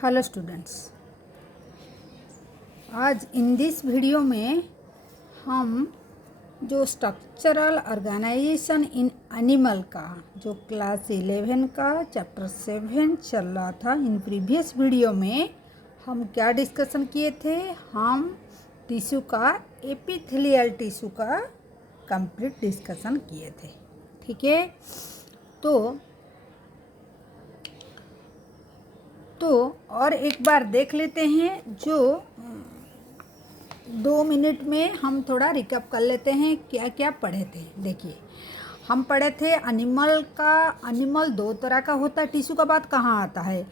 Hello students, आज in this video में हम जो स्ट्रक्चरल ऑर्गेनाइजेशन इन एनिमल का जो क्लास 11 का चैप्टर 7 चल रहा था, इन प्रीवियस वीडियो में हम क्या डिस्कशन किए थे। हम टिश्यू का एपिथेलियल टिश्यू का कंप्लीट डिस्कशन किए थे। ठीक है, तो और एक बार देख लेते हैं। जो 2 मिनट में हम थोड़ा रिकैप कर लेते हैं क्या क्या पढ़े थे। देखिए, हम पढ़े थे एनिमल 2 तरह का होता है। टिश्यू का बात कहाँ आता है,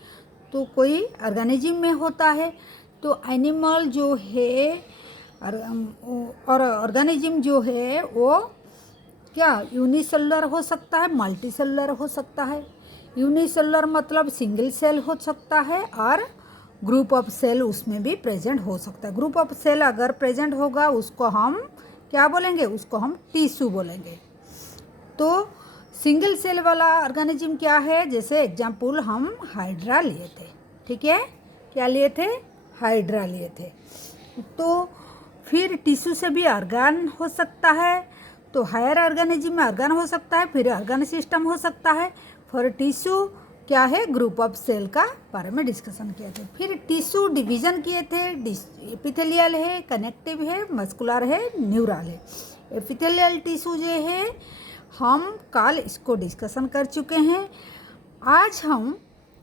तो कोई ऑर्गेनिज्म में होता है। तो एनिमल जो है और ऑर्गेनिज्म जो है वो क्या यूनिसेलुलर हो सकता है, मल्टीसेलुलर हो सकता है। यूनिसेलुलर मतलब सिंगल सेल हो सकता है और ग्रुप ऑफ सेल उसमें भी प्रेजेंट हो सकता है। ग्रुप ऑफ सेल अगर प्रेजेंट होगा उसको हम क्या बोलेंगे, उसको हम टिश्यू बोलेंगे। तो सिंगल सेल वाला ऑर्गेनिज्म क्या है, जैसे एग्जाम्पल हम हाइड्रा लिए थे। ठीक है, क्या लिए थे, हाइड्रा लिए थे। तो फिर टिश्यू से भी ऑर्गन हो सकता है। तो हायर ऑर्गेनिज्म में ऑर्गन हो सकता है, फिर ऑर्गन सिस्टम हो सकता है। फॉर टिश्यू क्या है, ग्रुप ऑफ सेल का बारे में डिस्कशन किए थे। फिर टिश्यू डिवीजन किए थे। एपिथेलियल है, कनेक्टिव है, मस्कुलर है, न्यूरल है। एपिथेलियल टिश्यू जो है हम कल इसको डिस्कशन कर चुके हैं। आज हम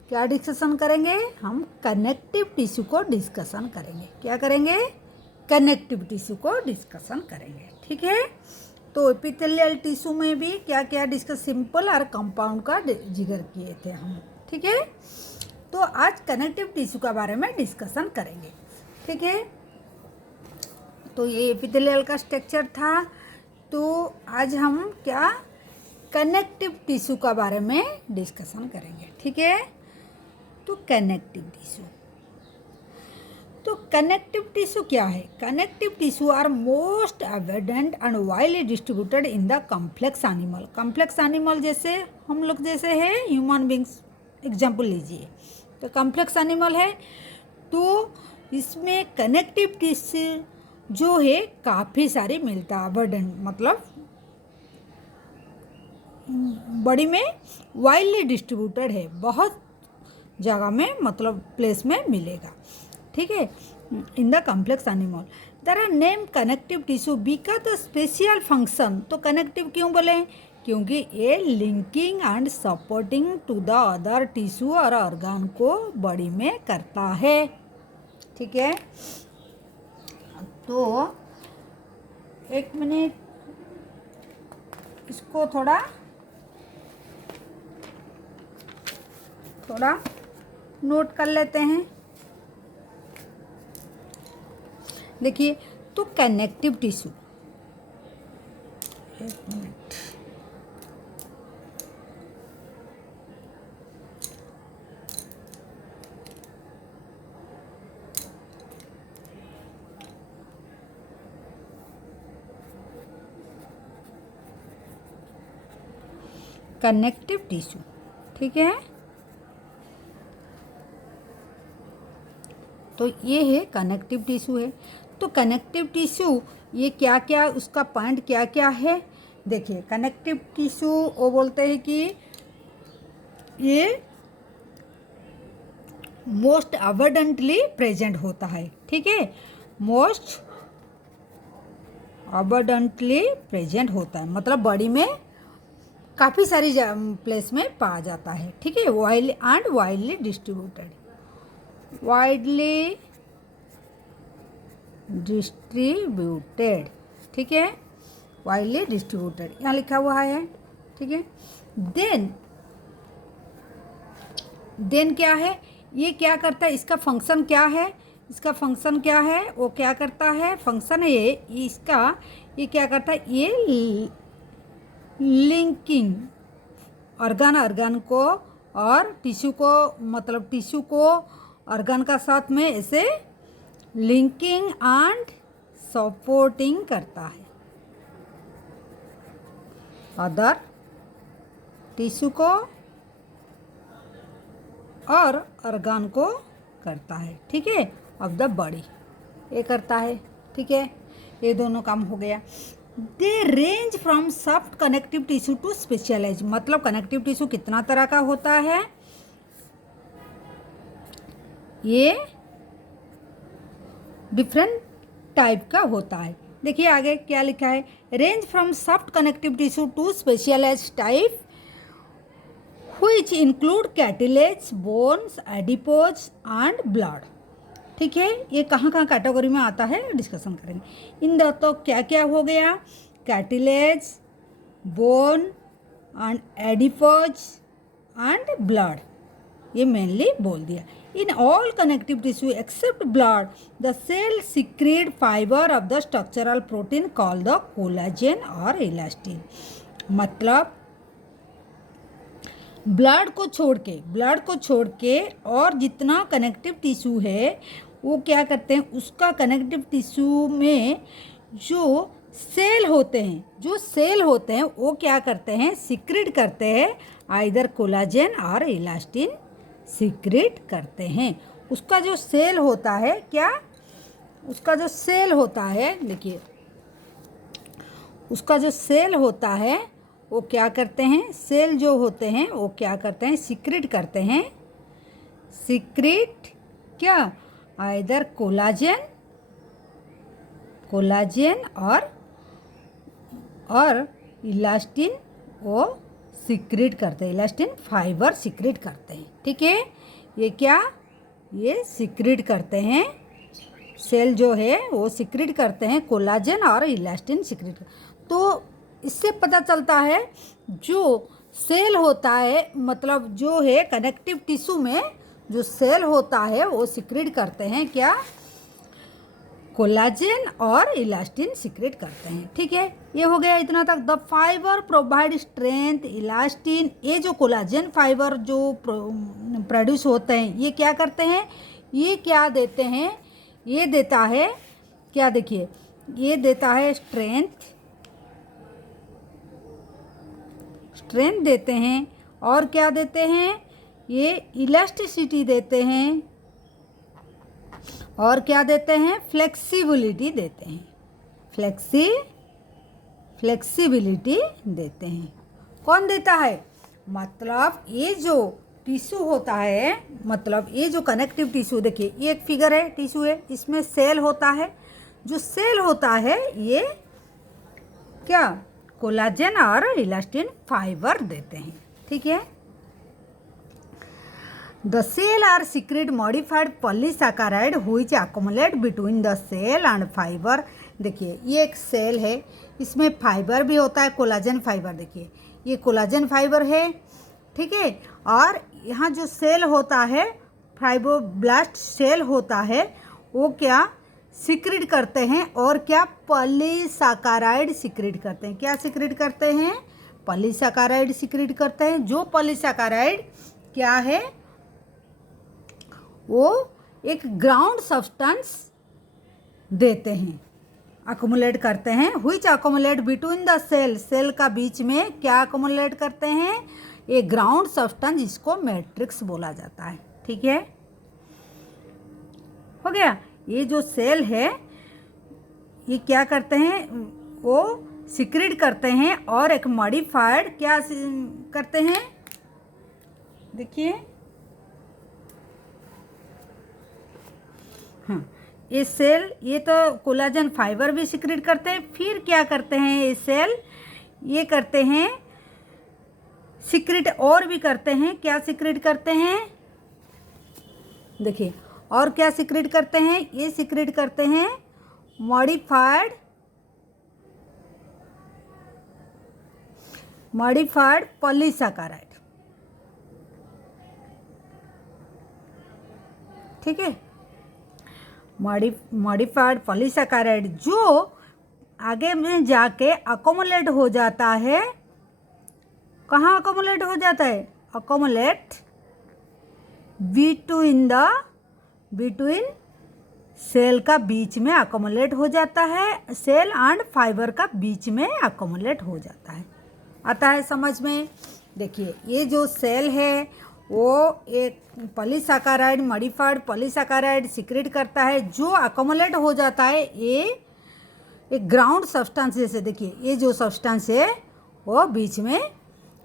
क्या डिस्कशन करेंगे, हम कनेक्टिव टिश्यू को डिस्कशन करेंगे। क्या करेंगे, कनेक्टिव टिश्यू को डिस्कशन करेंगे। ठीक है, तो एपिथेलियल टिश्यू में भी क्या क्या डिस्कस, सिंपल और कंपाउंड का जिक्र किए थे हम। ठीक है, तो आज कनेक्टिव टिश्यू के बारे में डिस्कशन करेंगे। ठीक है, तो ये एपिथेलियल का स्ट्रक्चर था। तो आज हम क्या कनेक्टिव टिश्यू के बारे में डिस्कशन करेंगे। ठीक है, तो कनेक्टिव टिश्यू, तो कनेक्टिव टिश्यू क्या है। Connective tissue are most abundant and widely distributed in the complex animal. Complex animal जैसे हम लोग जैसे है ह्यूमन बींग्स, एग्जाम्पल लीजिए। तो कॉम्प्लेक्स एनिमल है, तो इसमें कनेक्टिव टिश्यू जो है काफ़ी सारी मिलता है। अबेंडेंट मतलब बॉडी में वाइडली डिस्ट्रीब्यूटेड है, बहुत जगह में मतलब प्लेस में मिलेगा। ठीक है, in the complex animal there are name connective tissue because the special function. तो कनेक्टिव क्यों बोले, क्योंकि ये linking and supporting to the other tissue और ऑर्गन को बॉडी में करता है। ठीक है, तो एक मिनट इसको थोड़ा नोट कर लेते हैं। देखिए, तो कनेक्टिव टिश्यू, एक मिनट, कनेक्टिव टिश्यू। ठीक है, तो ये है कनेक्टिव टिश्यू है। तो कनेक्टिव टिश्यू ये क्या क्या, उसका पॉइंट क्या क्या है। देखिए, कनेक्टिव टिश्यू वो बोलते हैं कि ये मोस्ट अबंडेंटली प्रेजेंट होता है। ठीक है, मोस्ट अबंडेंटली प्रेजेंट होता है मतलब बॉडी में काफ़ी सारी प्लेस में पाया जाता है। ठीक है, widely and widely distributed, widely distributed. ठीक है, वाइडली डिस्ट्रीब्यूटेड यहाँ लिखा हुआ है। ठीक है, देन क्या है, ये क्या करता है, इसका फंक्शन क्या है, इसका फंक्शन क्या है, वो क्या करता है, फंक्शन है ये इसका, ये क्या करता है, ये लिंकिंग ऑर्गन को और टिश्यू को, मतलब टिश्यू को ऑर्गन का साथ में ऐसे लिंकिंग एंड सपोर्टिंग करता है अदर टिश्यू को और ऑर्गन को करता है, ठीक है, ऑफ द बॉडी, ये करता है, ठीक है। ये दोनों काम हो गया। They range from soft connective tissue to specialise, मतलब कनेक्टिव टिश्यू कितना तरह का होता है, ये डिफरेंट टाइप का होता है। देखिए आगे क्या लिखा है, range from soft connective tissue to specialise type which include cartilage, bones, adipose and blood, ठीक है। ये कहाँ कहाँ कैटेगरी में आता है डिस्कशन करेंगे। इन तो क्या क्या हो गया, cartilage, bone and adipose and blood, ये मेनली बोल दिया। In all connective tissue except blood the cell secrete fibre of the structural protein called the collagen और इलास्टिन, मतलब ब्लड को छोड़ के और जितना कनेक्टिव टिश्यू है वो क्या करते हैं, उसका कनेक्टिव टिश्यू में जो सेल होते हैं वो क्या करते हैं, सिक्रीट करते हैं, आइदर कोलाजन और इलास्टिन सिक्रीट करते हैं। उसका जो सेल होता है, क्या उसका जो सेल होता है, देखिए उसका जो सेल होता है वो क्या करते हैं, सेल जो होते हैं वो क्या करते हैं, सिक्रीट करते हैं, सिक्रीट क्या, आइदर कोलाजन और इलास्टिन वो सिक्रीट करते हैं, इलास्टिन फाइबर सिक्रीट करते हैं, ठीक है। ये क्या, ये सिक्रीट करते हैं, सेल जो है वो सिक्रीट करते हैं, कोलाजन और इलास्टिन सिक्रीट। तो इससे पता चलता है जो सेल होता है, मतलब जो है कनेक्टिव टिश्यू में जो सेल होता है वो सिक्रीट करते हैं, क्या, कोलाजन और इलास्टिन सिक्रीट करते हैं, ठीक है। ये हो गया इतना तक। The fibre provide strength, elastin, ये जो कोलाजन फाइबर जो प्रोड्यूस होते हैं ये क्या करते हैं, ये क्या देते हैं, ये देता है क्या, देखिए ये देता है स्ट्रेंथ देते हैं, और क्या देते हैं, ये इलास्टिसिटी देते हैं, और क्या देते हैं, फ्लेक्सिबिलिटी देते हैं, फ्लेक्सिबिलिटी देते हैं। कौन देता है, मतलब ये जो टिश्यू होता है, मतलब ये जो कनेक्टिव टिश्यू, देखिए ये एक फिगर है, टिश्यू है, इसमें सेल होता है, जो सेल होता है ये क्या, कोलाजन और इलास्टिन फाइबर देते हैं, ठीक है। The cell are secrete modified polysaccharide which accumulate between the cell and fibre. देखिए ये एक सेल है, इसमें फाइबर भी होता है, कोलाजन फाइबर, देखिए ये कोलाजन फाइबर है, ठीक है। और यहाँ जो सेल होता है, फाइब्रोब्लास्ट सेल होता है, वो क्या सिक्रीट करते हैं, और क्या, पॉलीसैकेराइड सिक्रीट करते हैं। क्या सिक्रीट करते हैं, पॉलीसैकेराइड सिक्रीट करते हैं। जो पॉलीसैकेराइड क्या है, वो एक ग्राउंड सब्सटेंस देते हैं, अकोमोलेट करते हैं, which accumulate between the cell का बीच में क्या अकोमोलेट करते हैं, एक ग्राउंड सब्सटेंस, जिसको मैट्रिक्स बोला जाता है, ठीक है। हो गया। ये जो सेल है ये क्या करते हैं, वो सिक्रीट करते हैं, और एक मॉडिफाइड क्या करते हैं, देखिए हाँ, ये सेल, ये तो कोलाजन फाइबर भी सिक्रीट करते हैं, फिर क्या करते हैं ये सेल, ये करते हैं सिक्रीट, और भी करते हैं, क्या सिक्रीट करते हैं, देखिए और क्या सिक्रीट करते हैं, ये सिक्रीट करते हैं मॉडिफाइड पॉलीसैकेराइड, ठीक है। मॉडिफाइड पॉलीसैकेराइड जो आगे में जाके अकोमोलेट हो जाता है, कहाँ अकोमोलेट हो जाता है, अकोमोलेट बिटवीन सेल का बीच में अकोमोलेट हो जाता है, सेल एंड फाइबर का बीच में अकोमोलेट हो जाता है। आता है समझ में। देखिए ये जो सेल है वो एक पॉलीसैकेराइड, मॉडिफाइड पॉलीसैकेराइड सीक्रेट करता है जो अकोमोलेट हो जाता है ये एक ग्राउंड सब्सटेंस से। देखिए ये जो सब्सटेंस है वो बीच में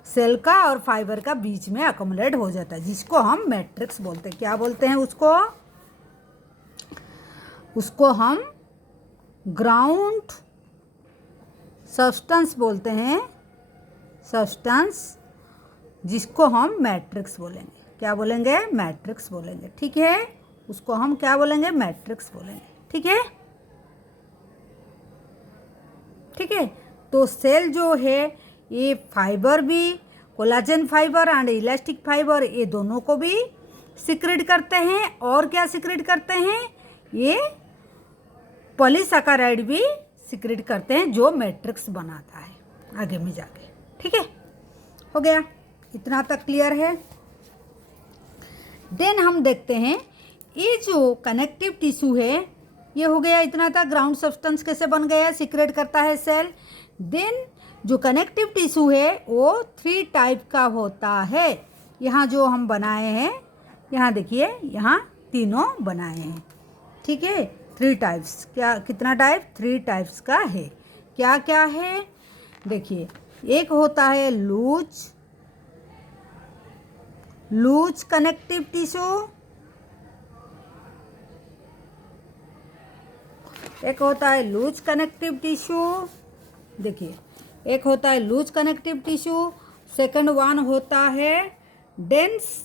सेल का और फाइबर का बीच में अकोमोलेट हो जाता है, जिसको हम मैट्रिक्स बोलते हैं। क्या बोलते हैं उसको? उसको हम ग्राउंड सब्सटेंस बोलते हैं, सब्सटेंस जिसको हम मैट्रिक्स बोलेंगे। क्या बोलेंगे? मैट्रिक्स बोलेंगे। ठीक है, उसको हम क्या बोलेंगे? मैट्रिक्स बोलेंगे। ठीक है, ठीक है। तो सेल जो है ये फाइबर भी, collagen fibre and elastic fibre, ये दोनों को भी सिक्रेट करते हैं। और क्या सिक्रेट करते हैं? ये पॉलीसैकेराइड भी सिक्रेट करते हैं जो मैट्रिक्स बनाता है आगे में जाके। ठीक है, हो गया, इतना तक क्लियर है। देन हम देखते हैं ये जो कनेक्टिव टिश्यू है, ये हो गया इतना तक। ग्राउंड सब्सटेंस कैसे बन गया, सीक्रेट करता है सेल। देन जो कनेक्टिव टिश्यू है वो 3 टाइप का होता है। यहाँ जो हम बनाए हैं, यहाँ देखिए, यहाँ तीनों बनाए हैं। ठीक है, 3 टाइप्स। क्या, कितना टाइप? 3 टाइप्स का है। क्या क्या है? देखिए, एक होता है लूज कनेक्टिव टिश्यू, एक होता है लूज कनेक्टिव टिश्यू। देखिए, एक होता है loose connective tissue, second one होता है dense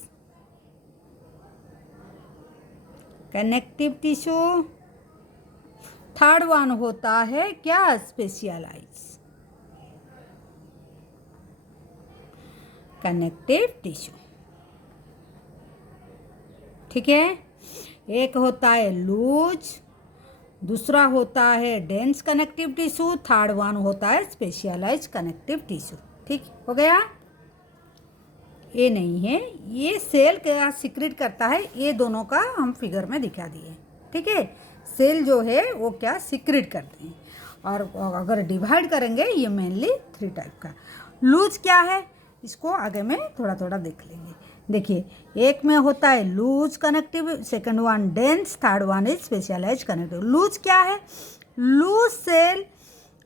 connective tissue, third one होता है क्या? Specialise connective tissue. ठीक है, एक होता है लूज, दूसरा होता है dense connective tissue, third one होता है स्पेशलाइज कनेक्टिव टिश्यू। ठीक हो गया? ये नहीं है, ये सेल क्या सीक्रेट करता है, ये दोनों का हम फिगर में दिखा दिए। ठीक है, सेल जो है वो क्या सीक्रेट करते हैं। और अगर डिवाइड करेंगे ये मेनली 3 टाइप का। लूज क्या है, इसको आगे में थोड़ा थोड़ा देख लेंगे। देखिए, एक में होता है loose connective, second one dense, third one is specialise connective. Loose क्या है? लूज सेल,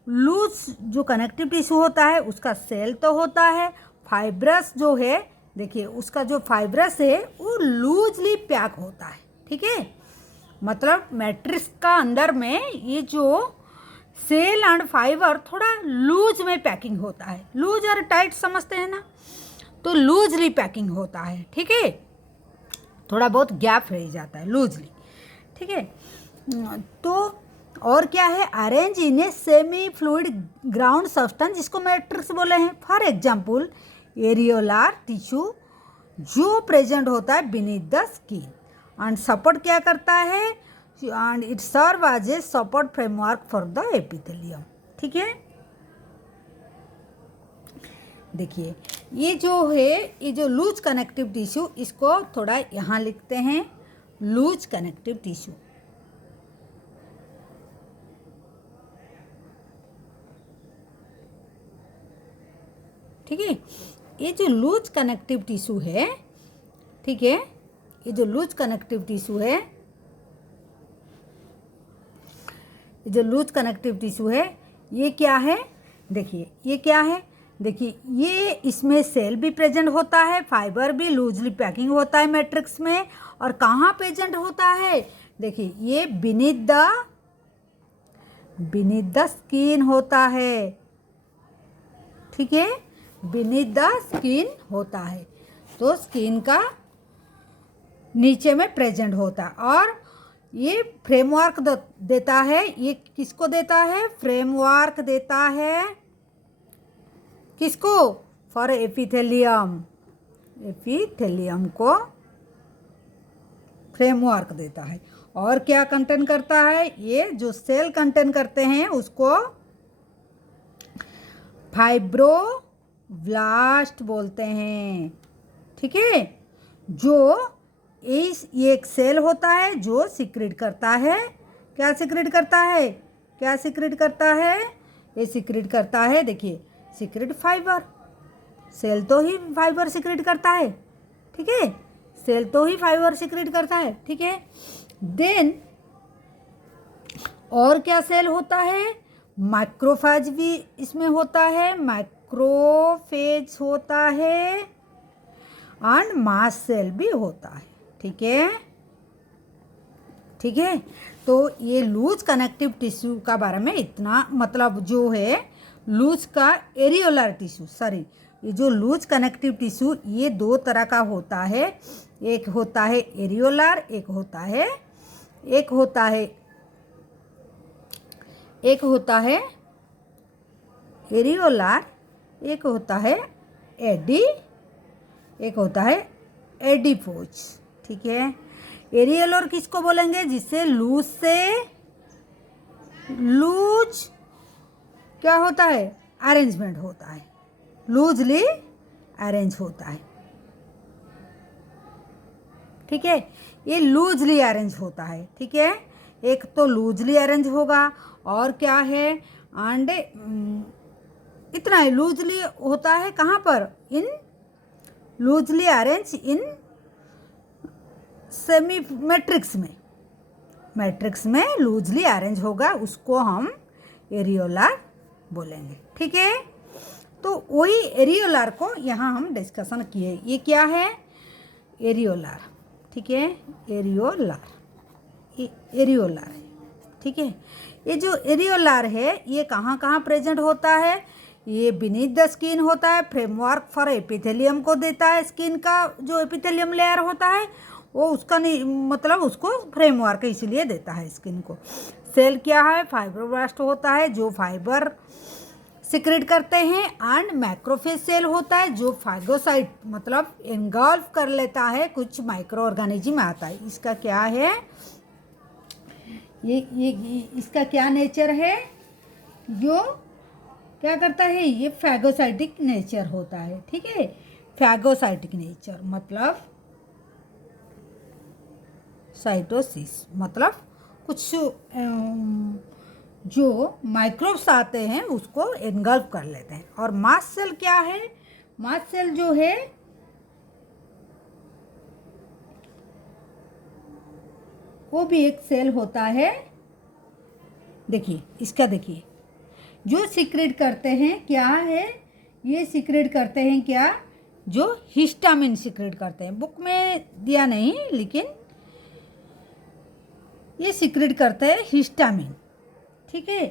लूज जो कनेक्टिव टिश्यू होता है उसका सेल तो होता है, फाइब्रस जो है, देखिए उसका जो फाइब्रस है वो लूजली पैक होता है। ठीक है, मतलब मैट्रिक्स का अंदर में ये जो सेल एंड फाइबर थोड़ा लूज में पैकिंग होता है। लूज और टाइट समझते हैं ना, तो लूजली पैकिंग होता है। ठीक है, थोड़ा बहुत गैप रह जाता है लूजली। ठीक है, तो और क्या है? Arrange in a semi fluid ground substance, जिसको मैट्रिक्स बोले हैं। फॉर एग्जाम्पल एरियोलार टिश्यू जो प्रेजेंट होता है beneath the skin and support क्या करता है, and it serve as a support framework for the epithelium. ठीक है, देखिए ये जो है, ये जो लूज कनेक्टिव टिश्यू, इसको थोड़ा यहाँ लिखते हैं, लूज कनेक्टिव टिश्यू। ठीक है, ये जो लूज कनेक्टिव टिश्यू है, ठीक है, ये जो लूज कनेक्टिव टिश्यू है, ये जो लूज कनेक्टिव टिश्यू है, ये क्या है? देखिए ये क्या है? देखिए ये, इसमें सेल भी प्रेजेंट होता है, फाइबर भी लूजली पैकिंग होता है मैट्रिक्स में। और कहाँ प्रेजेंट होता है? देखिए ये बीनीथ द स्किन होता है। ठीक है, बीनीथ द स्किन होता है, तो स्किन का नीचे में प्रेजेंट होता है। और ये फ्रेमवर्क देता है, ये किसको देता है? फ्रेमवर्क देता है किसको? फॉर एपिथेलियम, एपिथेलियम को फ्रेमवर्क देता है। और क्या कंटेन करता है? ये जो सेल कंटेन करते हैं उसको फाइब्रोब्लास्ट बोलते हैं। ठीक है, जो ये एक सेल होता है जो सीक्रेट करता है, क्या सीक्रेट करता है? क्या सीक्रेट करता है? ये सीक्रेट करता है, देखिए सीक्रेट फाइबर। सेल तो ही फाइबर सीक्रेट करता है। ठीक है, सेल तो ही फाइबर सिक्रेट करता है, ठीक है। देन और क्या सेल होता है, माइक्रोफेज भी इसमें होता है, माइक्रोफेज होता है एंड मास्ट सेल भी होता है, ठीक है, ठीक है। तो ये लूज कनेक्टिव टिश्यू का बारे में इतना, मतलब जो है लूज का एरियोलर टिश्यू, सॉरी, ये जो लूज कनेक्टिव टिश्यू ये दो तरह का होता है, एक होता है एरियोलर, एक होता है एरियोलर, एक होता है एडिपोज, ठीक है। एरियोलर किसको बोलेंगे, जिससे लूज क्या होता है, अरेंजमेंट होता है, लूजली अरेंज होता है, ठीक है, ये लूजली अरेंज होता है, ठीक है। एक तो लूजली अरेंज होगा और क्या है, एंड इतना है, लूजली होता है कहाँ पर, in loosely arrange in semi matrix में लूजली अरेंज होगा, उसको हम एरियोलर बोलेंगे, ठीक है। तो वही एरियोलर को यहाँ हम डिस्कशन किए, ये क्या है, एरियोलर, ठीक है, एरियोलर है, ठीक है। ये जो एरियोलर है ये कहाँ कहाँ प्रेजेंट होता है, ये बीनीथ द स्किन होता है, फ्रेमवर्क फॉर एपिथेलियम को देता है, स्किन का जो एपिथेलियम लेयर होता है वो उसका नहीं, मतलब उसको फ्रेमवर्क इसलिए देता है स्किन को। सेल क्या है, फाइब्रोब्लास्ट होता है जो फाइबर सिक्रेट करते हैं, एंड मैक्रोफेज सेल होता है जो फाइगोसाइट मतलब एंगल्फ कर लेता है, कुछ माइक्रो ऑर्गेनिज्म आता है। इसका क्या है, ये इसका क्या नेचर है, जो क्या करता है, ये फैगोसाइटिक नेचर होता है, ठीक है। फैगोसाइटिक नेचर मतलब साइटोसिस, मतलब कुछ जो माइक्रोब्स आते हैं उसको एनगल्फ कर लेते हैं। और मास्ट सेल क्या है, मास्ट सेल जो है वो भी एक सेल होता है, देखिए इसका, देखिए जो सीक्रेट करते हैं क्या है, ये सीक्रेट करते हैं क्या, जो हिस्टामिन सीक्रेट करते हैं, बुक में दिया नहीं लेकिन ये सीक्रेट करते हैं हिस्टामिन, ठीक है।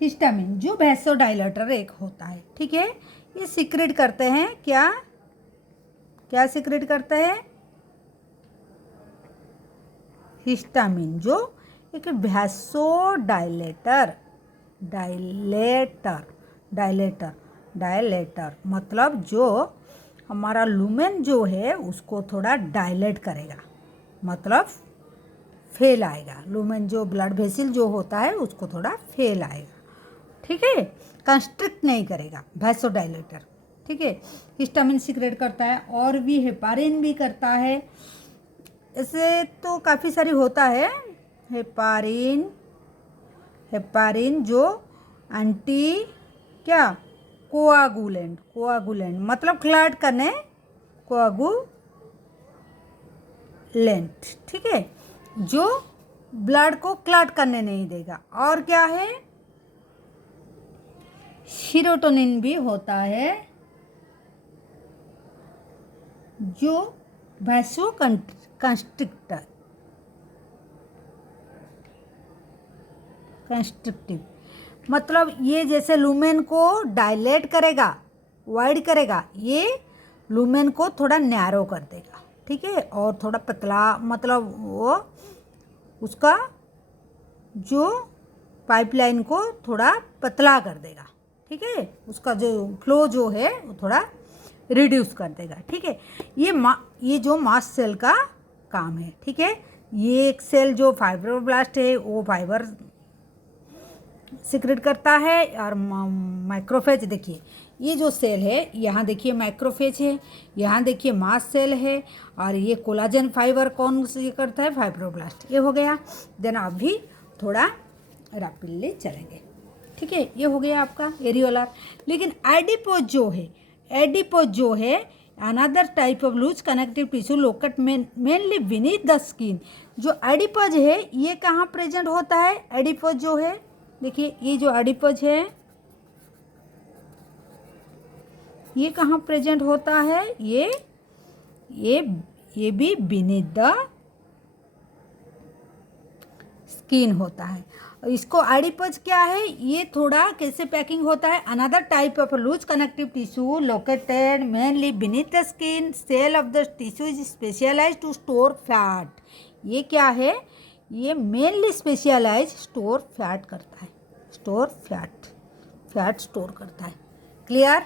हिस्टामिन जो वैसोडाइलेटर एक होता है, ठीक है, ये सीक्रेट करते हैं क्या, क्या सीक्रेट करते हैं, हिस्टामिन जो एक डायलेटर मतलब जो हमारा लुमेन जो है उसको थोड़ा डायलेट करेगा, मतलब फैलाएगा, लुमेन जो ब्लड वेसल जो होता है उसको थोड़ा फैलाएगा, ठीक है, कंस्ट्रिक्ट नहीं करेगा, वैसोडाइलेटर, ठीक है। हिस्टामिन सीक्रेट करता है, और भी हेपारिन भी करता है, ऐसे तो काफ़ी सारी होता है। हेपारिन जो एंटी क्या, कोआगुलेंट मतलब क्लॉट करने, कोआगुलेंट, ठीक है, जो ब्लड को क्लॉट करने नहीं देगा। और क्या है, सीरोटोनिन भी होता है जो वैसो कंस्ट्रक्टिव मतलब ये जैसे लुमेन को डायलेट करेगा, वाइड करेगा, ये लुमेन को थोड़ा नैरो कर देगा, ठीक है, और थोड़ा पतला, मतलब वो उसका जो पाइपलाइन को थोड़ा पतला कर देगा, ठीक है, उसका जो फ्लो जो है वो थोड़ा रिड्यूस कर देगा, ठीक है। ये जो मास्ट सेल का काम है, ठीक है। ये एक सेल जो फाइब्रोब्लास्ट है वो फाइबर सिक्रेट करता है, और माइक्रोफेज, देखिए ये जो सेल है, यहाँ देखिए माइक्रोफेज है, यहाँ देखिए मास्ट सेल है, और ये कोलाजन फाइबर कौन से करता है, फाइब्रोब्लास्ट, ये हो गया। देन अभी थोड़ा रैपिडली चलेंगे, ठीक है, ये हो गया आपका एरियोलर। लेकिन एडिपोज जो है another type of loose connective tissue locate mainly beneath the skin. जो एडिपज है ये कहाँ प्रेजेंट होता है? एडिपज जो है देखिए, ये जो एडिपज है ये कहाँ प्रेजेंट होता है? ये भी बीनीथ द स्किन होता है। इसको एडिपज क्या है? ये थोड़ा कैसे पैकिंग होता है? Another type of loose connective tissue located mainly beneath the skin cell of the tissue is specialised to store fat. ये क्या है? ये मेनली स्पेशलाइज स्टोर फैट करता है, स्टोर फैट स्टोर करता है। क्लियर?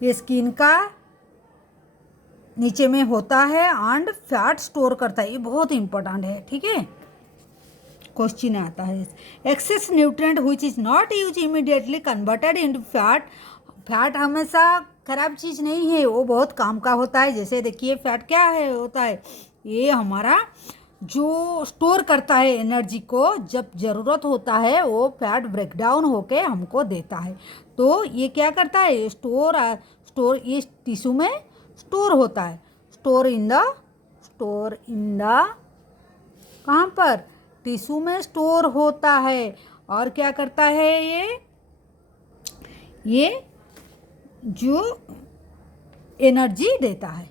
ये स्किन का नीचे में होता है एंड फैट स्टोर करता है। ये बहुत इंपॉर्टेंट है, ठीक है? क्वेश्चन आता है। Excess nutrient which is not use immediately converted into fat. Fat हमेशा खराब चीज़ नहीं है, वो बहुत काम का होता है। जैसे देखिए फैट क्या है होता है? ये हमारा जो स्टोर करता है एनर्जी को, जब ज़रूरत होता है वो फैट ब्रेक डाउन होके हमको देता है। तो ये क्या करता है? स्टोर ये टिश्यू में स्टोर होता है। स्टोर इन द कहाँ पर? टिश्यू में स्टोर होता है। और क्या करता है? ये जो एनर्जी देता है,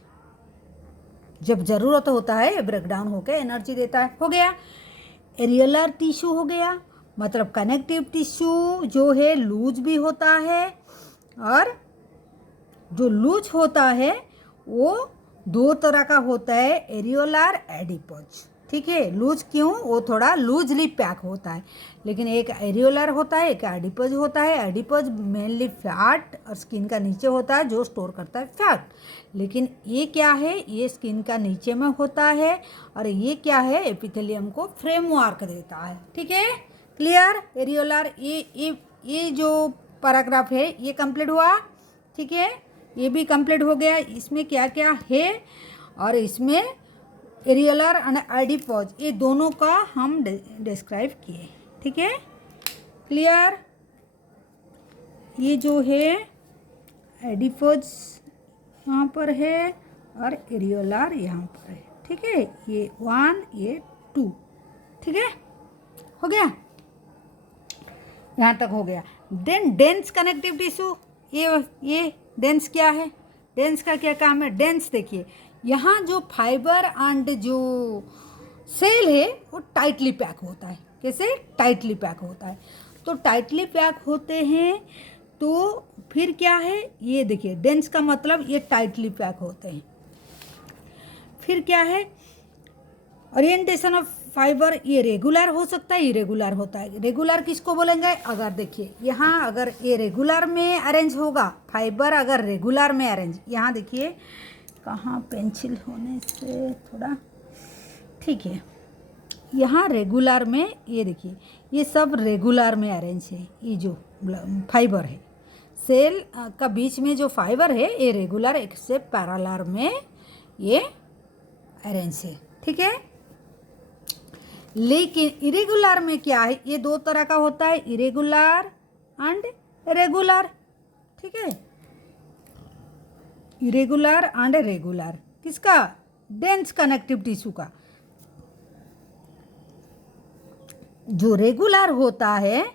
जब ज़रूरत होता है ब्रेक डाउन होकर एनर्जी देता है। हो गया। एरियोलर टिश्यू हो गया, मतलब कनेक्टिव टिश्यू जो है लूज भी होता है, और जो लूज होता है वो दो तरह का होता है, एरियोलर, एडिपोज। ठीक है? लूज क्यों? वो थोड़ा लूजली पैक होता है। लेकिन एक एरियोलर होता है, एक एडिपोज होता है। एडिपोज मेनली फैट और स्किन का नीचे होता है जो स्टोर करता है फैट। लेकिन ये क्या है? ये स्किन का नीचे में होता है, और ये क्या है? एपिथेलियम को फ्रेमवर्क देता है। ठीक है? क्लियर? एरियोलर, ये जो पैराग्राफ है ये कंप्लीट हुआ। ठीक है? ये भी कंप्लीट हो गया। इसमें क्या क्या है, और इसमें एरियोलर एंड एडिपोज ये दोनों का हम डिस्क्राइब किए। ठीक है? क्लियर? ये जो है एडिपोज यहाँ पर है और एरियोलर यहाँ पर है। ठीक है? ये 1, ये 2। ठीक है? हो गया? यहाँ तक हो गया। देन डेंस कनेक्टिव टिश्यू, ये डेंस क्या है? डेंस का क्या काम है? डेंस देखिए, यहाँ जो फाइबर एंड जो सेल है वो टाइटली पैक होता है। कैसे? टाइटली पैक होता है। तो टाइटली पैक होते हैं तो फिर क्या है? ये देखिए डेंस का मतलब ये टाइटली पैक होते हैं। फिर क्या है? ओरिएंटेशन ऑफ फाइबर, ये रेगुलर हो सकता है, इरेगुलर होता है। रेगुलर किसको बोलेंगे? अगर देखिए यहाँ अगर ये रेगुलर में अरेंज होगा, फाइबर अगर रेगुलर में अरेंज, यहाँ देखिए कहाँ पेंसिल होने से थोड़ा ठीक है, यहाँ रेगुलर में ये देखिए ये सब रेगुलर में अरेंज है। ये जो फाइबर है सेल का बीच में जो फाइबर है ये रेगुलर एक से पैरेलल में ये अरेंज है। ठीक है? लेकिन इरेगुलर में क्या है? ये दो तरह का होता है, इरेगुलर एंड रेगुलर। ठीक है? इरेगुलर एंड रेगुलर किसका? डेंस कनेक्टिव टिश्यू का। जो रेगुलर होता है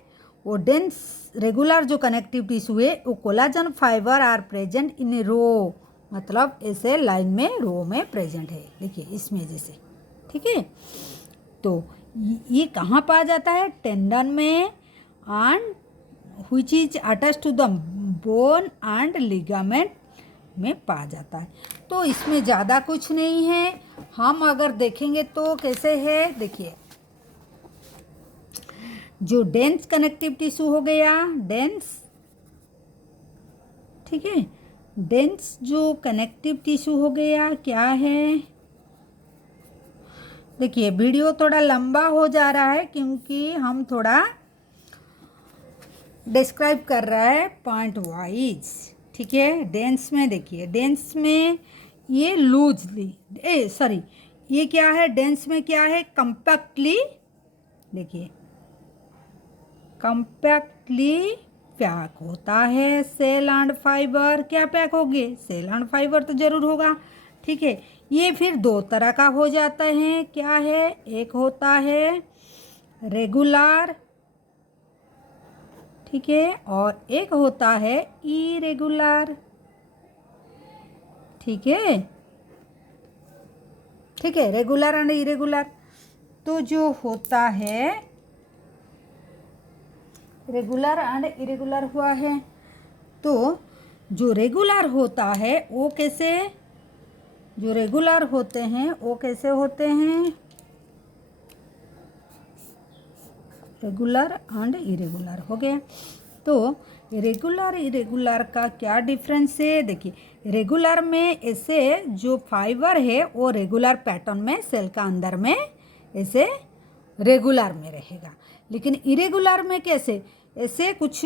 वो डेंस रेगुलर जो कनेक्टिव टिश्यू है वो collagen fibre are present in row, मतलब ऐसे लाइन में रो में प्रेजेंट है। देखिए इसमें जैसे। ठीक है? तो ये कहाँ पाया जाता है? टेंडन में and which is attach to the bone and ligament में पाया जाता है। तो इसमें ज़्यादा कुछ नहीं है। हम अगर देखेंगे तो कैसे है? देखिए जो डेंस कनेक्टिव टिश्यू हो गया, डेंस, ठीक है, डेंस जो कनेक्टिव टिश्यू हो गया क्या है? देखिए वीडियो थोड़ा लंबा हो जा रहा है क्योंकि हम थोड़ा डिस्क्राइब कर रहा है पॉइंट वाइज। ठीक है? डेंस में देखिए, डेंस में ये लूजली ये क्या है? डेंस में क्या है? कंपैक्टली, देखिए कंपैक्टली पैक होता है सेल एंड फाइबर, क्या पैक होंगे, सेल एंड फाइबर तो जरूर होगा। ठीक है, ये फिर दो तरह का हो जाता है, क्या है, एक होता है रेगुलर, ठीक है, और एक होता है इरेगुलर। ठीक है, ठीक है, रेगुलर एंड इरेगुलर। तो जो होता है रेगुलर एंड इरेगुलर हुआ है, तो जो रेगुलर होता है वो कैसे, जो रेगुलर होते हैं वो कैसे होते हैं, रेगुलर एंड इरेगुलर हो गया। तो रेगुलर इरेगुलर का क्या डिफरेंस है, देखिए रेगुलर में ऐसे जो फाइबर है वो रेगुलर पैटर्न में सेल का अंदर में ऐसे रेगुलर में रहेगा, लेकिन इरेगुलर में कैसे, ऐसे कुछ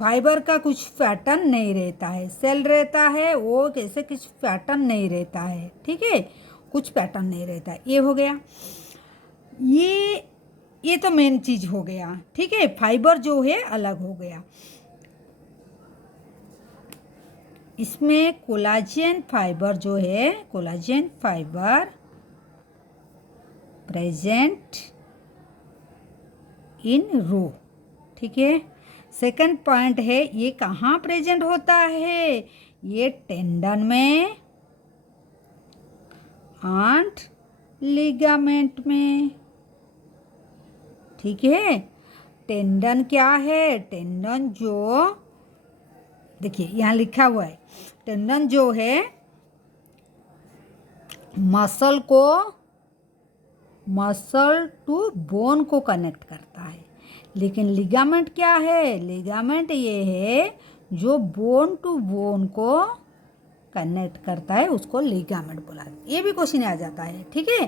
फाइबर का कुछ पैटर्न नहीं रहता है, सेल रहता है वो कैसे कुछ पैटर्न नहीं रहता है। ठीक है, कुछ पैटर्न नहीं रहता, ये हो गया। ये तो मेन चीज हो गया। ठीक है, फाइबर जो है अलग हो गया। इसमें कोलाजन फाइबर जो है, कोलाजन फाइबर प्रेजेंट इन रो। ठीक है, सेकंड पॉइंट है, ये कहाँ प्रेजेंट होता है, ये टेंडन में एंड लिगामेंट में। ठीक है, टेंडन क्या है, टेंडन जो देखिए यहाँ लिखा हुआ है, टेंडन जो है मसल को, मसल टू बोन को कनेक्ट करता है, लेकिन लिगामेंट क्या है, लिगामेंट ये है जो बोन टू बोन को कनेक्ट करता है, उसको लिगामेंट बोला है। ये भी क्वेश्चन आ जाता है। ठीक है,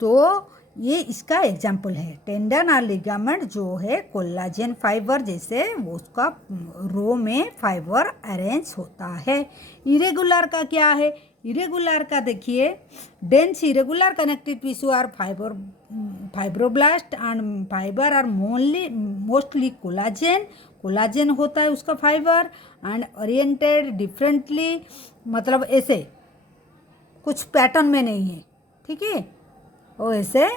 तो ये इसका एग्जाम्पल है, टेंडन और लिगामेंट जो है कोलाजन फाइबर जैसे वो उसका रो में फाइबर अरेंज होता है। इरेगुलर का क्या है, इरेगुलर का देखिए, dense irregular connective tissue are fibre fibroblast and fibre are mostly collagen, collagen होता है उसका फाइबर, एंड ओरिएंटेड डिफरेंटली, मतलब ऐसे कुछ पैटर्न में नहीं है। ठीक है, और ऐसे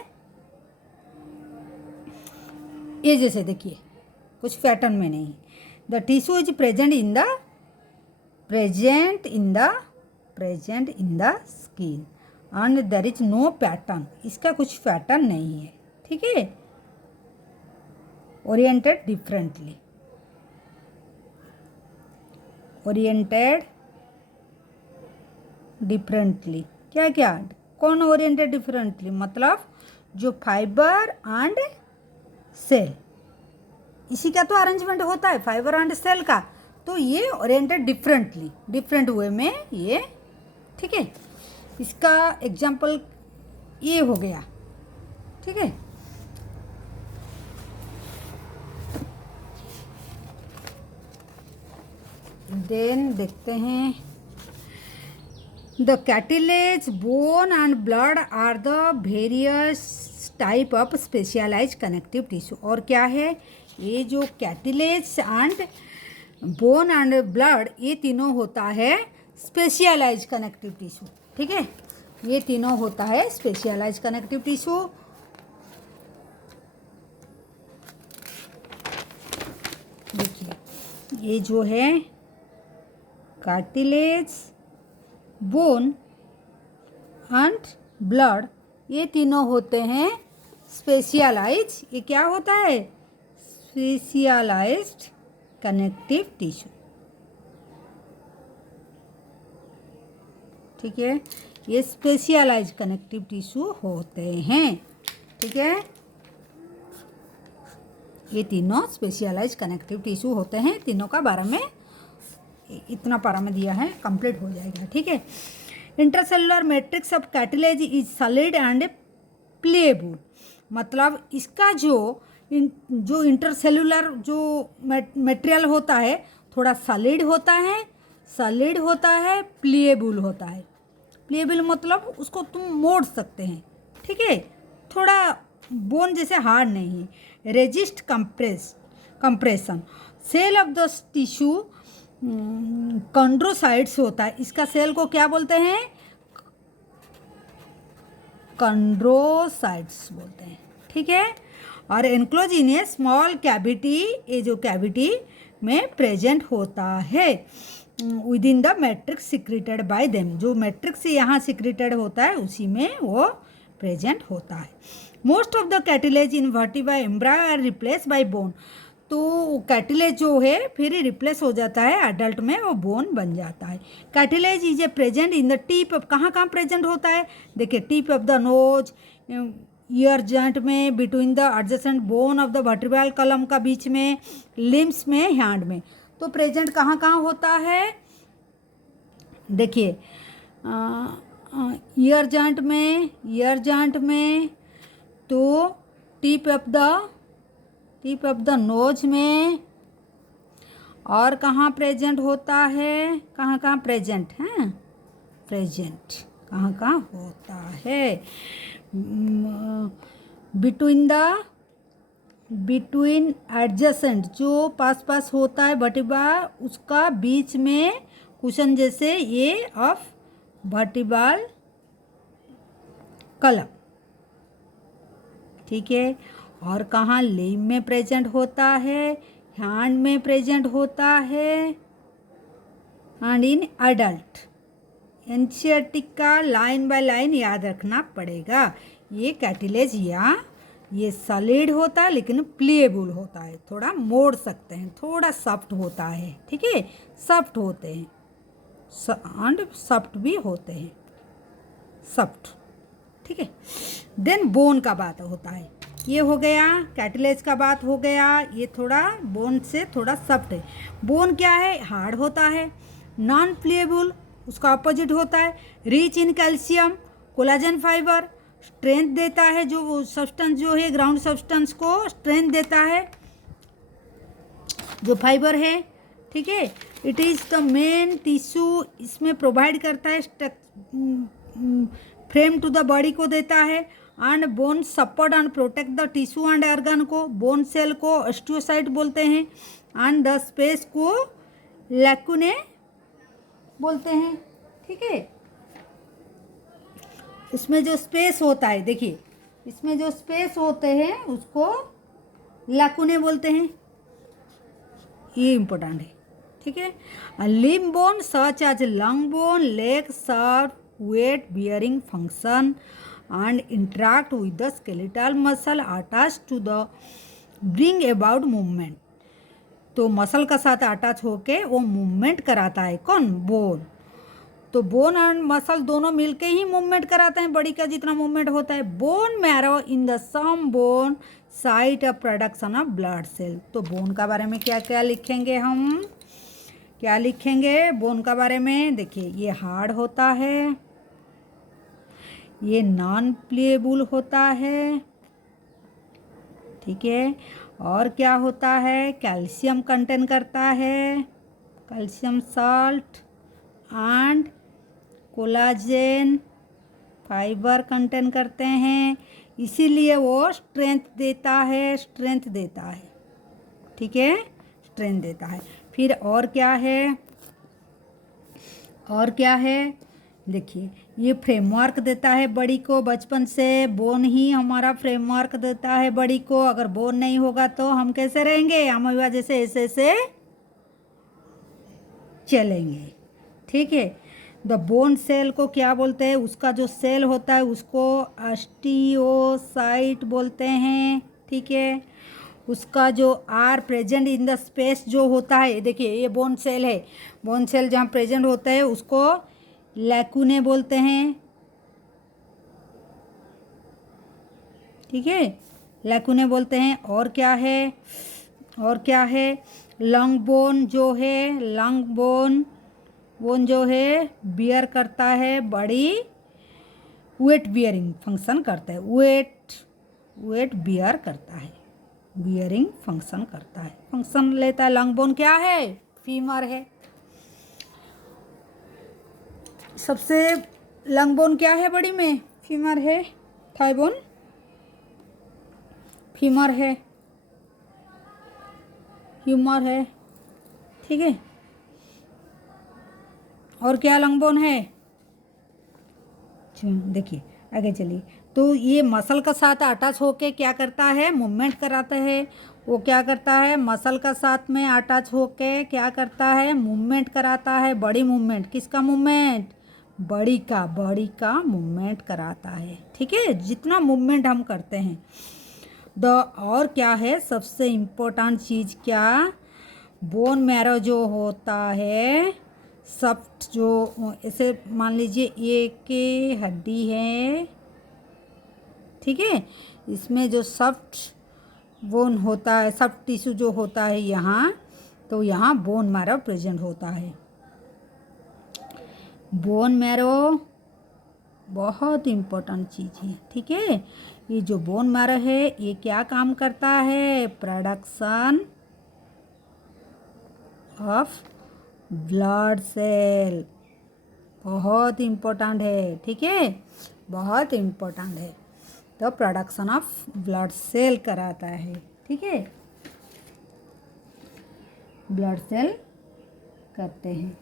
ये जैसे देखिए कुछ पैटर्न में नहीं। The tissue is present in the skin and there is no pattern, इसका कुछ पैटर्न नहीं है। ठीक है, ओरिएंटेड डिफरेंटली, ओरिएंटेड डिफरेंटली, क्या क्या, कौन ओरिएंटेड डिफरेंटली, मतलब जो फाइबर एंड सेल, इसी का तो अरेंजमेंट होता है फाइबर एंड सेल का, तो ये ओरिएंटेड डिफरेंटली, डिफरेंट वे में ये। ठीक है, इसका एग्जाम्पल ये हो गया। ठीक है, देन देखते हैं, The cartilage, bone and blood are the various type of specialized connective tissue। और क्या है, ये जो cartilage and bone and blood, ये तीनों होता है specialized connective tissue। ठीक है, ये तीनों होता है specialized connective tissue। देखिए ये जो है cartilage, बोन एंड ब्लड, ये तीनों होते हैं स्पेशलाइज, ये क्या होता है, स्पेशलाइज्ड कनेक्टिव टिश्यू। ठीक है, ये स्पेशलाइज कनेक्टिव टिश्यू होते हैं। ठीक है, ये तीनों स्पेशलाइज कनेक्टिव टिश्यू होते हैं। तीनों का बारे में इतना पारा में दिया है, कंप्लीट हो जाएगा। ठीक है, intercellular matrix of cartilage is solid and payable, मतलब इसका जो इंटरसेलुलर जो मटेरियल होता है थोड़ा सॉलिड होता है, प्लेबल होता है। प्लेबल मतलब उसको तुम मोड़ सकते हैं। ठीक है, थोड़ा बोन जैसे हार्ड नहीं है। Resist compression, cell of the tissue chondrocytes होता है, इसका सेल को क्या बोलते हैं? कंड्रोसाइट्स बोलते हैं, ठीक है। और enclose in a small cavity, ये जो कैविटी में प्रेजेंट होता है within the matrix secreted by them, जो मैट्रिक्स यहाँ सिक्रेटेड होता है उसी में वो प्रेजेंट होता है। Most of the cartilage in vertebra embryo are replace by bone, तो कैटिलेज जो है फिर रिप्लेस हो जाता है, अडल्ट में वो बोन बन जाता है। Cartilage is a present in the tip, कहाँ कहाँ प्रेजेंट होता है? देखिए, tip of the nose, ear joint में, between the adjacent bone of the vertebral column का बीच में, लिम्स में, हैंड में, तो प्रेजेंट कहाँ कहाँ होता है? देखिए, ईयर जॉइंट में, तो टिप ऑफ द नोज में, और कहाँ प्रेजेंट होता है? कहाँ कहाँ प्रेजेंट है? प्रेजेंट कहाँ कहाँ होता है? बिटवीन एडजेसेंट, जो पास होता है वर्टिब्रा, उसका बीच में कुशन जैसे ये ऑफ वर्टिब्रल कॉलम, ठीक है। और कहाँ? लिम्ब में प्रेजेंट होता है, हैंड में प्रेजेंट होता है, एंड इन अडल्ट। एनसीईआरटी का लाइन बाय लाइन याद रखना पड़ेगा। ये कैटिलेज या ये सॉलिड होता है लेकिन प्लेबल होता है, थोड़ा मोड़ सकते हैं, थोड़ा सॉफ्ट होता है, ठीक है, सॉफ्ट होते हैं एंड सॉफ्ट भी होते हैं, सॉफ्ट, ठीक है। देन बोन का बात होता है, ये हो गया कैटिलेज का बात हो गया, ये थोड़ा बोन से थोड़ा सॉफ्ट है। बोन क्या है? हार्ड होता है, नॉन प्लेबल उसका अपोजिट होता है, rich in calcium, collagen fibre, strength देता है, जो सब्सटेंस जो है ग्राउंड सब्सटेंस को स्ट्रेंथ देता है, जो फाइबर है, ठीक है। It is the main tissue, इसमें प्रोवाइड करता है, फ्रेम टू द बॉडी को देता है, and bone support and protect the tissue and organ को, बोन सेल को ऑस्टियोसाइट बोलते हैं, एंड द स्पेस को लैकुने बोलते हैं, ठीक है। इसमें जो स्पेस होता है, देखिए इसमें जो स्पेस होते हैं उसको लैकुने बोलते हैं, ये इम्पोर्टेंट है, ठीक है। Limb bone such as long bone, leg serve weight bearing function and interact with the skeletal muscle attached to the bring about movement, तो मसल का साथ अटैच होके वो मूवमेंट कराता है, कौन? बोन। तो बोन एंड मसल दोनों मिलके ही मूवमेंट कराते हैं, बॉडी का जितना मूवमेंट होता है। Bone marrow in the some bone site of production of blood cell, तो बोन का बारे में क्या क्या लिखेंगे हम? क्या लिखेंगे बोन का बारे में? देखिए, ये हार्ड होता है, ये नॉन प्लेबल होता है, ठीक है। और क्या होता है? कैल्शियम कंटेन करता है, calcium salt and collagen fibre contain करते हैं, इसीलिए वो स्ट्रेंथ देता है, ठीक है, स्ट्रेंथ देता है। फिर और क्या है? देखिए, ये फ्रेमवर्क देता है बॉडी को, बचपन से बोन ही हमारा फ्रेमवर्क देता है बॉडी को। अगर बोन नहीं होगा तो हम कैसे रहेंगे? अमीबा जैसे ऐसे चलेंगे, ठीक है। द बोन सेल को क्या बोलते हैं? उसका जो सेल होता है उसको ऑस्टियोसाइट बोलते हैं, ठीक है। उसका जो are present in the space जो होता है, देखिए ये बोन सेल है, बोन सेल जहाँ प्रेजेंट होता है उसको लैकुने बोलते हैं, ठीक है, लैकुने बोलते हैं। और क्या है? लंग बोन जो है, लंग बोन जो है बियर करता है, बड़ी वेट बियरिंग फंक्शन करता है, वेट बियर करता है, बियरिंग फंक्शन करता है, फंक्शन लेता है। लंग बोन क्या है? फीमर है। सबसे लंग बोन क्या है बॉडी में? फीमर है। थाई बोन फीमर है, ह्यूमर है, ठीक है। और क्या लंग बोन है, देखिए आगे चलिए। तो ये मसल का साथ अटैच होके क्या करता है, मूवमेंट कराता है। वो क्या करता है, मसल का साथ में अटैच होके क्या करता है, मूवमेंट कराता है। बड़ी मूवमेंट, किसका मूवमेंट, बॉडी का मूवमेंट कराता है, ठीक है। जितना मूवमेंट हम करते हैं और क्या है सबसे इम्पोर्टेंट चीज़, क्या, बोन मैरो जो होता है, सॉफ्ट, जो ऐसे मान लीजिए ये की हड्डी है, ठीक है। इसमें जो सॉफ्ट बोन होता है, सॉफ्ट टिश्यू जो होता है यहाँ, तो यहाँ बोन मैरो प्रेजेंट होता है। बोन मैरो बहुत इम्पोर्टेंट चीज़ है, ठीक है। ये जो बोन मैरो है ये क्या काम करता है, प्रोडक्शन ऑफ ब्लड सेल, बहुत इम्पोर्टेंट है, ठीक है, बहुत इम्पोर्टेंट है। तो प्रोडक्शन ऑफ ब्लड सेल कराता है, ठीक है, ब्लड सेल करते हैं।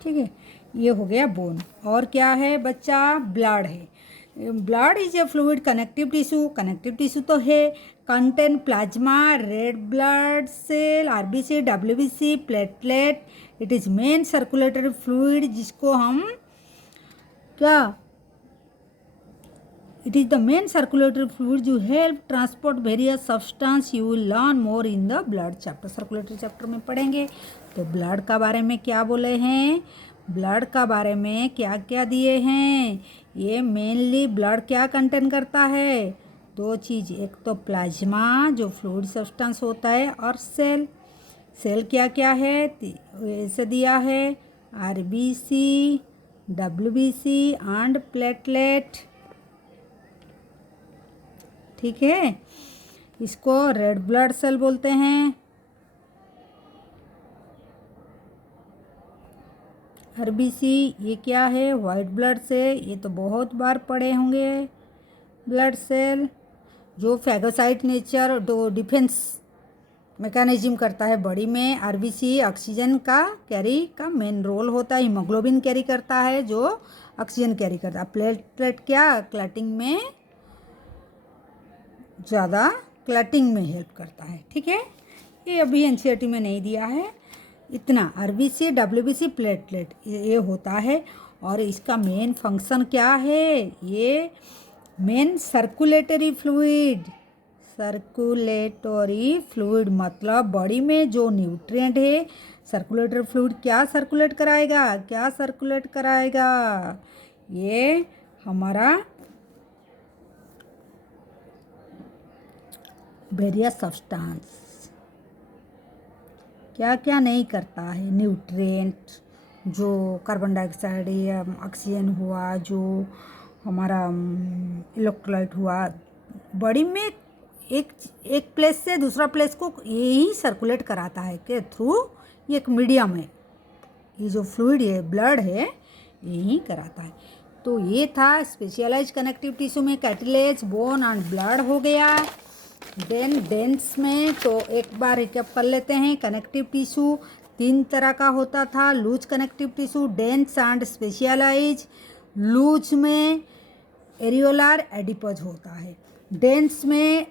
ठीक है, ये हो गया बोन। और क्या है बच्चा, ब्लड है। Blood is a fluid connective tissue, connective tissue तो है, contain plasma, red blood cell, RBC, WBC, platelet. It is main circulatory fluid, जिसको हम क्या, it is the main circulatory fluid जो help transport various substance. You will learn more in the blood chapter, circulatory chapter में पढ़ेंगे। तो blood का बारे में क्या बोले हैं, ब्लड का बारे में क्या क्या दिए हैं। ये मेनली ब्लड क्या कंटेन करता है, दो चीज़, एक तो प्लाज्मा जो फ्लूइड सब्सटेंस होता है, और सेल। सेल क्या क्या है ऐसे दिया है, आरबीसी, डब्ल्यूबीसी एंड प्लेटलेट, ठीक है। इसको रेड ब्लड सेल बोलते हैं। आरबीसी ये क्या है, वाइट ब्लड सेल, ये तो बहुत बार पढ़े होंगे। ब्लड सेल जो फैगोसाइट नेचर, दो डिफेंस मैकेनिज्म करता है बॉडी में। आरबीसी ऑक्सीजन का कैरी का मेन रोल होता है, हीमोग्लोबिन कैरी करता है जो ऑक्सीजन कैरी करता है। प्लेटलेट क्या, क्लटिंग में, ज़्यादा क्लटिंग में हेल्प करता है, ठीक है। ये अभी एनसीईआरटी में नहीं दिया है इतना। आरबीसी, डब्ल्यूबीसी, प्लेटलेट ये होता है। और इसका मेन फंक्शन क्या है, ये main circulatory fluid, circulatory fluid मतलब बॉडी में जो न्यूट्रिएंट है, सर्कुलेटरी फ्लूइड क्या सर्कुलेट कराएगा, क्या सर्कुलेट कराएगा, ये हमारा वेरियस सब्सटेंस क्या क्या नहीं करता है, न्यूट्रिएंट जो कार्बन डाइऑक्साइड या ऑक्सीजन हुआ, जो हमारा इलेक्ट्रोलाइट हुआ, बॉडी में एक प्लेस से दूसरा प्लेस को यही सर्कुलेट कराता है कि थ्रू ये एक मीडियम है, ये जो फ्लूइड है ब्लड है यही कराता है। तो ये था स्पेशलाइज कनेक्टिव टिश्यू में कैटिलेज, बोन एंड ब्लड हो गया। देन डेंस में तो एक बार रिकैप कर लेते हैं। कनेक्टिव टिश्यू तीन तरह का होता था, loose connective tissue, dense and specialise. Loose में एरियोलर, एडिपोज होता है। डेंस में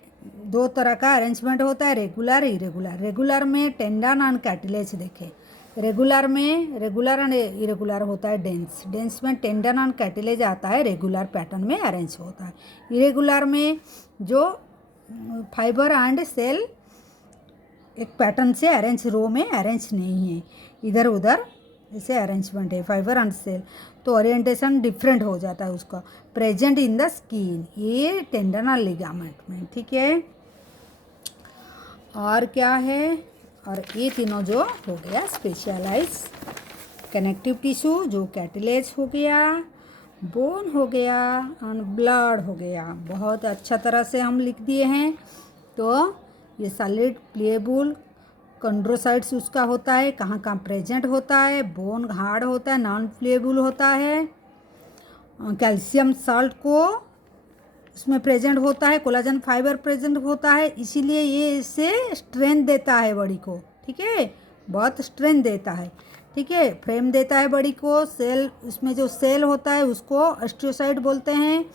दो तरह का अरेंजमेंट होता है, रेगुलर, इरेगुलर। रेगुलर में टेंडन एंड कैटिलेज देखें, रेगुलर में रेगुलर एंड इरेगुलर होता है डेंस। डेंस में टेंडन एंड कैटिलेज आता है, रेगुलर पैटर्न में अरेंज होता है। इरेगुलर में जो फाइबर एंड सेल एक पैटर्न से अरेंज, रो में अरेंज नहीं है, इधर उधर ऐसे अरेंजमेंट है फाइबर एंड सेल, तो ओरिएंटेशन डिफरेंट हो जाता है उसका। प्रेजेंट इन द स्किन, ये टेंडन और लिगामेंट में, ठीक है। और क्या है, और ये तीनों जो हो गया स्पेशलाइज कनेक्टिव टिश्यू, जो कैटिलेज हो गया, बोन हो गया और ब्लड हो गया। बहुत अच्छा तरह से हम लिख दिए हैं। तो ये सॉलिड, प्लेबल, कंड्रोसाइट्स उसका होता है, कहाँ कहाँ प्रेजेंट होता है, बोन हार्ड होता है, नॉन फ्लेबल होता है, कैल्शियम साल्ट को उसमें प्रेजेंट होता है, कोलाजन फाइबर प्रेजेंट होता है, इसीलिए ये इसे स्ट्रेंथ देता है बॉडी को, ठीक है, बहुत स्ट्रेंथ देता है, ठीक है, फ्रेम देता है बॉडी को। सेल, उसमें जो सेल होता है उसको ऑस्टियोसाइट बोलते हैं।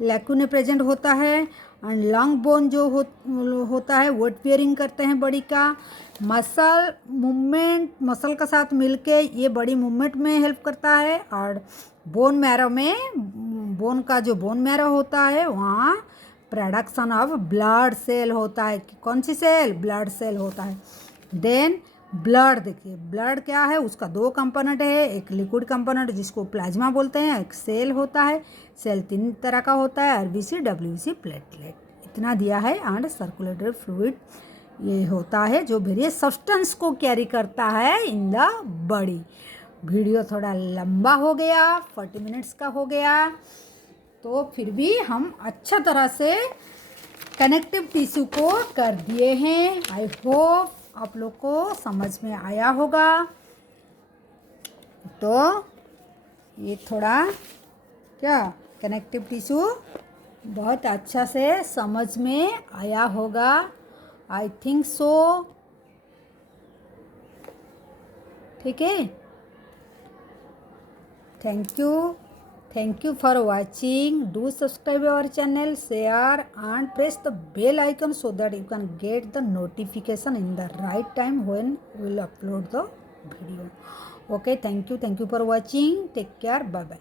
लैक्यूने प्रेजेंट होता है। एंड लॉन्ग बोन जो होता है वेट बियरिंग करते हैं बॉडी का। मसल मूवमेंट, मसल का साथ मिलके ये बॉडी मूवमेंट में हेल्प करता है। और बोन मैरो में, बोन का जो बोन मैरो होता है वहाँ प्रोडक्शन ऑफ ब्लड सेल होता है। कौन सी सेल? ब्लड सेल होता है। देन ब्लड, देखिए ब्लड क्या है, उसका दो कंपोनेंट है, एक लिक्विड कंपोनेंट जिसको प्लाज्मा बोलते हैं, एक सेल होता है। सेल तीन तरह का होता है, आरबीसी, डब्ल्यूबीसी, प्लेटलेट, इतना दिया है। एंड सर्कुलेटरी फ्लूइड ये होता है जो वेरियस सब्सटेंस को कैरी करता है इन द बॉडी। वीडियो थोड़ा लंबा हो गया, 40 मिनट्स का हो गया, तो फिर भी हम अच्छा तरह से कनेक्टिव टिश्यू को कर दिए हैं। आई होप आप लोग को समझ में आया होगा। तो ये थोड़ा क्या कनेक्टिव टिश्यू बहुत अच्छा से समझ में आया होगा, आई थिंक सो, ठीक है। Thank you for watching. Do subscribe our channel, share and press the bell icon so that you can get the notification in the right time when we will upload the video. Okay, thank you for watching. Take care. Bye bye.